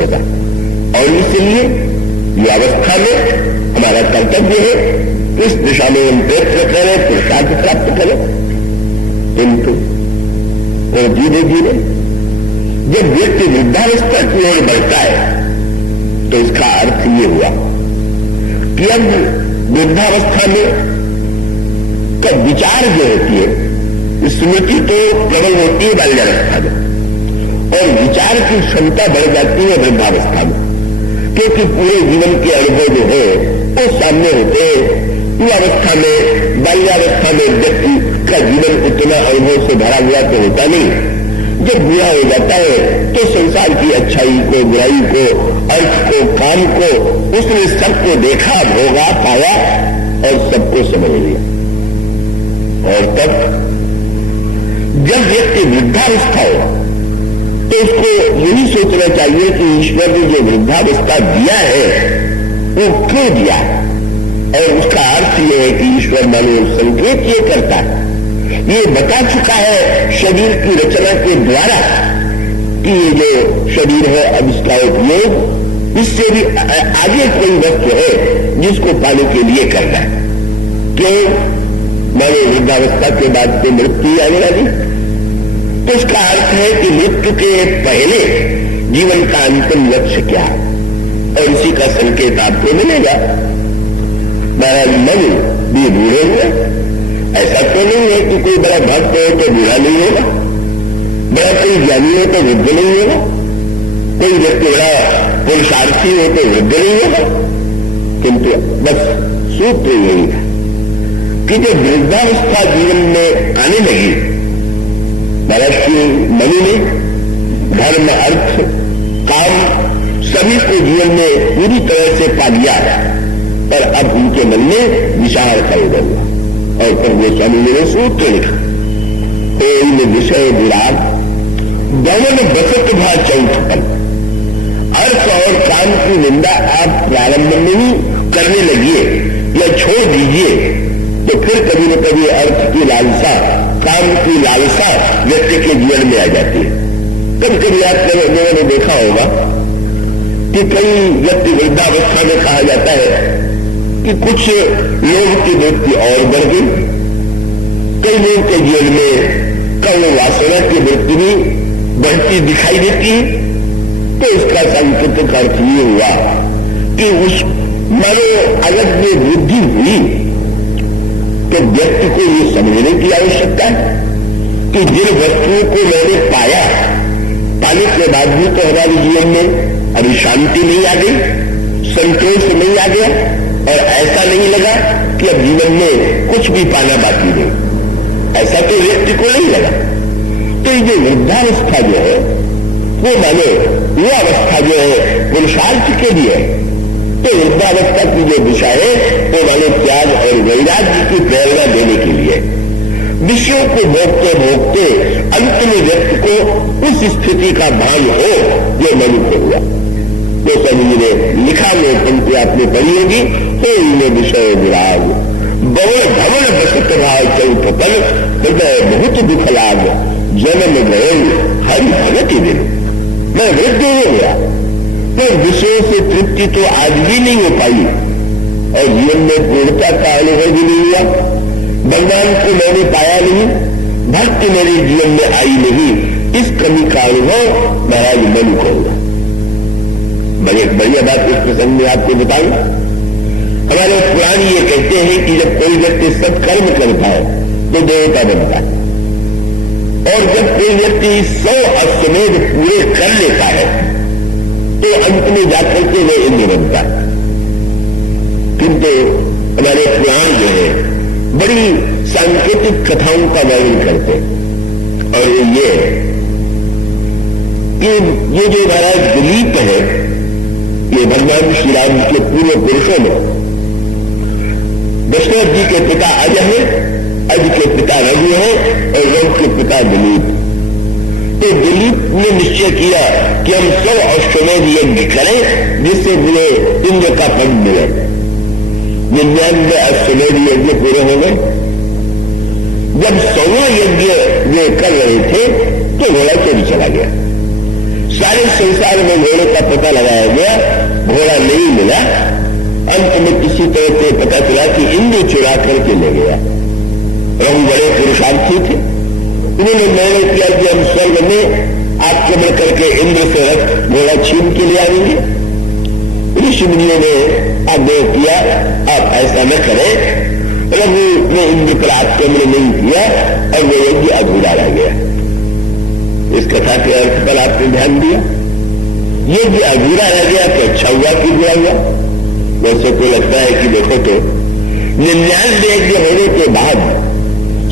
होगा। और इसलिए युवावस्था में हमारा कर्तव्य है इस दिशा में हम प्रयत्न करें, पुरुषार्थ प्राप्त करें। किंतु और धीरे धीरे जब व्यक्ति वृद्धावस्था की ओर बढ़ता है तो इसका अर्थ ये हुआ कि अब वृद्धावस्था में का विचार जो होती है, स्मृति तो प्रबल होती है बाल्यावस्था में और विचार की क्षमता बढ़ जाती है वृद्धावस्था में, क्योंकि पूरे जीवन के अनुभव जो है वो सामने होते हैं। युवावस्था में बाल्यावस्था में व्यक्ति का जीवन उतना अनुभव से भरा हुआ तो होता नहीं। जब बुरा हो जाता है तो संसार की अच्छाई को, बुराई को, अर्थ को, काम को उसने सबको देखा, भोगा, पाया और सबको समझ लिया। और तब जब व्यक्ति वृद्धावस्था हो तो उसको यही सोचना चाहिए कि ईश्वर ने जो वृद्धावस्था दिया है वो क्यों दिया, और उसका अर्थ यह है कि ईश्वर मानो संकेत ये करता है, ये बता चुका है शरीर की रचना के द्वारा कि ये जो शरीर है अब इसका उपयोग इससे भी आगे कोई वस्तु है जिसको पाने के लिए करना है। क्यों? मानो वृद्धावस्था के बाद तो मृत्यु आने वाली, तो इसका अर्थ है कि मृत्यु के पहले जीवन का अंतिम लक्ष्य क्या, और इसी का संकेत आपको मिलेगा। महाराज मनु भी बूढ़े हुए, ऐसा तो नहीं है कि कोई बड़ा भक्त हो तो बूढ़ा नहीं होगा, बड़ा कोई ज्ञानी हो तो वृद्ध नहीं होगा, कोई व्यक्ति बड़ा पुरुषार्थी हो तो वृद्ध नहीं होगा। किंतु बस सूत्र यही है कि जब वृद्धावस्था जीवन में आने लगी, महर्षि मनु ने धर्म, अर्थ, काम सभी को जीवन में पूरी तरह से पा लिया और अब उनके मन में विशाल का उदय हुआ। और फिर गोस्वामी ने सूत्र लिखा, ओम विषय विराग दमन बसत भा चौथपन। अर्थ और काम की निंदा आप प्रारंभ में ही करने लगिए या छोड़ दीजिए तो फिर कभी न कभी अर्थ की लालसा, काम की लालसा व्यक्ति के जीवन में आ जाती है। कभी कभी आप लोगों ने देखा होगा कि कई व्यक्ति वृद्धावस्था में कहा जाता है कि कुछ लोग की वृत्ति और बढ़ गई, कई लोगों के जीवन में कम वासना की वृत्ति भी बढ़ती दिखाई देती है। तो इसका सांकेतिक अर्थ ये हुआ कि उस मानो अलग में वृद्धि हुई तो व्यक्ति को ये समझने की आवश्यकता है कि जिन वस्तुओं को मैंने पाया, पाने के बाद भी तो हमारे जीवन में अभी शांति नहीं आ गई, संतोष नहीं आ गया और ऐसा नहीं लगा कि अब जीवन में कुछ भी पाना बाकी नहीं, ऐसा तो व्यक्ति को नहीं लगा। तो ये जो वृद्धावस्था जो है वो मानो वो अवस्था जो है पुरुषार्थ के लिए है। तो वृद्धावस्था की जो दिशा है वो मानो त्याग और वैराग्य की प्रेरणा देने के लिए, विषयों को भोगते भोगते अंत में व्यक्ति को उस स्थिति का भान हो जो मनु को हुआ। तो सभी ने लिखा वो पंक्ति आपने पढ़ी होगी, तो इन्हें विषय विराग बवल धवल बसत भाव चौथपन हृदय बहुत दुख लाग जन्म गए हरि भगति दिन। मैं वृद्ध हो गया पर विषयों से तृप्ति तो आज भी नहीं हो पाई और जीवन में पूर्णता का अनुभव भी नहीं हुआ, भगवान को मैंने पाया नहीं, भक्ति मेरे जीवन में आई नहीं, इस कमी का अनुभव महाराज मनु को हुआ। बड़ी बढ़िया बात इस प्रसंग में आपको बताऊं, हमारे पुराण ये कहते हैं कि जब कोई व्यक्ति सत्कर्म करता है तो देवता बनता है, और जब कोई व्यक्ति 100 अश्वमेध पूरे कर लेता है तो अंत में जाकर के वह इंद्र बनता है। किंतु हमारे पुराण जो है बड़ी सांकेतिक कथाओं का वर्णन करते हैं, और ये कि ये जो महाराज दिलीप है ये भगवान श्री राम के पूर्व पुरुषों में दशरथ जी के पिता अज है, अज के पिता रघु है और रघु के पिता दिलीप। तो दिलीप ने निश्चय किया कि हम 100 अश्वमेध यज्ञ करें जिससे मुझे इंद्र का पद मिले। 99 अश्वमेध यज्ञ पूरे हो गए। जब 100वां यज्ञ वे कर रहे थे तो घोड़ा चोरी चला गया। सारे संसार में घोड़े का पता लगाया गया, घोड़ा नहीं मिला। अंत में किसी तरह से पता चला कि इंद्र चुरा करके ले गया। और हम बड़े पुरुषार्थी थे, उन्होंने निर्णय किया कि हम स्वर्ग में आक्रमण करके इंद्र से रथ घोड़ा छीन के ले आएंगे। ऋषि मुनियों ने आग्रह किया, आप ऐसा न करें। रघु ने इंद्र पर आक्रमण नहीं किया और वो यज्ञ अधूरा रह गया। इस कथा के अर्थ पर आपने ध्यान दिया। यज्ञ अधूरा रह गया तो अच्छा हुआ कि बुरा हुआ? वैसे को लगता है कि देखो तो 99 यज्ञ होने के बाद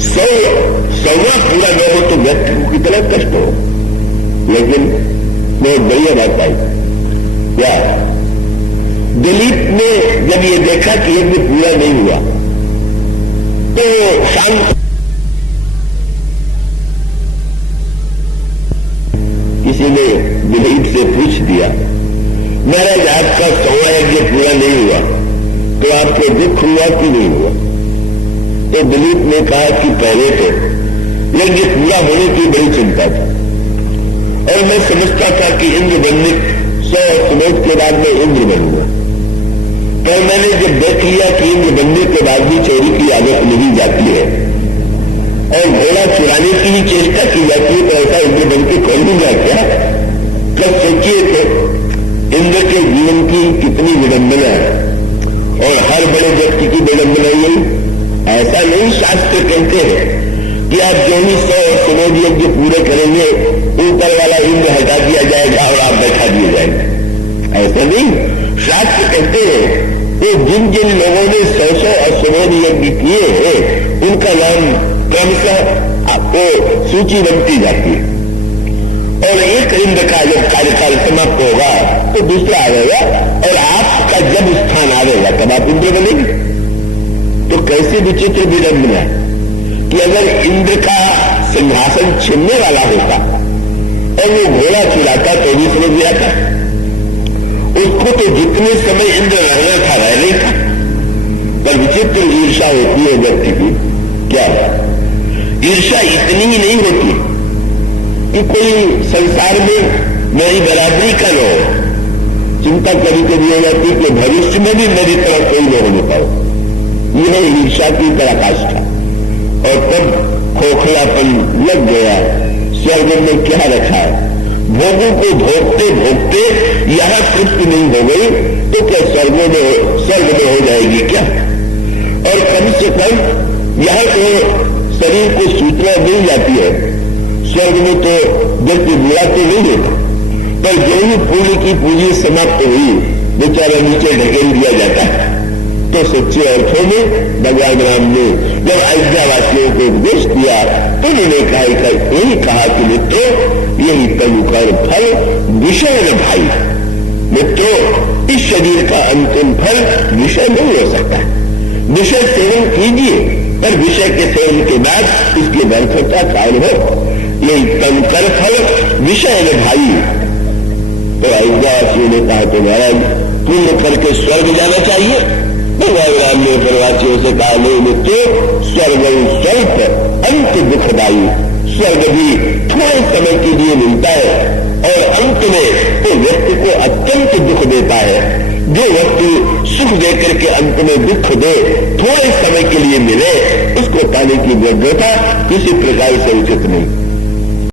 100वां पूरा न हो तो व्यक्ति को कितना कष्ट हो। लेकिन बहुत बढ़िया बात आई क्या, दिलीप ने जब ये देखा कि यज्ञ पूरा नहीं हुआ तो शाम किसी ने दिलीप से पूछ दिया, महाराज आपका 100वां यज्ञ पूरा नहीं हुआ तो आपको दुख हुआ कि नहीं हुआ? तो दिलीप ने कहा कि पहले तो यज्ञ पूरा होने की बड़ी चिंता थी और मैं समझता था कि इंद्र बनने 100 सुबह के बाद मैं इंद्र बनूंगा। पर मैंने जब देख लिया कि इंद्र बनने के बाद भी चोरी की आदत नहीं जाती है और घोड़ा चुराने की ही चेष्टा की जाती है, तो ऐसा इंद्र बन के कर लूंगा क्या? कब सोचिए तो इंद्र के जीवन की कितनी विडंबना है और हर बड़े व्यक्ति की विडंबना यही। ऐसा नहीं शास्त्र कहते हैं कि आप जो ही 100 सुमेध यज्ञ पूरे करेंगे ऊपर वाला इंद्र हटा दिया जाएगा और आप बैठा दिए जाएंगे। ऐसा नहीं, शास्त्र कहते हैं कि जिन जिन लोगों ने 100 अश्वमेध यज्ञ किए हैं उनका नाम क्रमशः आपको सूची बनती जाती है और एक इंद्र का जब कार्यकाल समाप्त होगा तो दूसरा आएगा और आपका जब स्थान आएगा तब आप इंद्र बनेंगे। तो कैसे विचित्र विडंबना कि अगर इंद्र का सिंहासन छीनने वाला होता और वो घोड़ा चुराता तो भी समझ गया था, उसको तो जितने समय इंद्र रहना था रह नहीं था। पर विचित्र ईर्षा होती है व्यक्ति की। क्या ईर्षा इतनी ही नहीं होती कि कोई संसार में मेरी बराबरी का न हो। चिंता कभी कभी हो जाती कि भविष्य में भी मेरी तरफ कोई न होने पाओ। यह ईर्षा की पराकाष्ठा। और तब खोखलापन लग गया, स्वर्ग में क्या रखा है, भोगों को भोगते भोगते यहां तृप्ति नहीं हो गई तो क्या स्वर्ग में हो जाएगी क्या? और कम से कम यहां तो शरीर को सूचना मिल जाती है, स्वर्ग में तो व्यक्ति बुरा तो नहीं होता। पर जो ही पूरी की पूंजी समाप्त हुई बेचारा नीचे ढकेल दिया जाता है। तो सच्चे अर्थों में भगवान राम ने जब अयोध्या वासियों को उपदेश दिया तो उन्होंने यही कहा कि मित्रों यही तनुकर फल विषय न भाई। मित्रों इस शरीर का अंतिम फल विषय नहीं हो सकता। विषय सेवन कीजिए पर विषय के सेवन के बाद इसकी व्यर्थता का अनुभव, यही तनुकर फल विषय न भाई। तो अयोध्या वासियों ने कहा तो महाराज पुण्य करके स्वर्ग जाना चाहिए। भगवान राम ने प्रवासियों से कहा नहीं मित्रों, स्वर्ग स्वल्प अंत दुखदायी। स्वर्ग भी थोड़े समय के लिए मिलता है और अंत में तो व्यक्ति को अत्यंत दुख देता है। जो व्यक्ति सुख देकर के अंत में दुख दे, थोड़े समय के लिए मिले, उसको पाने की व्यग्रता किसी प्रकार से उचित नहीं।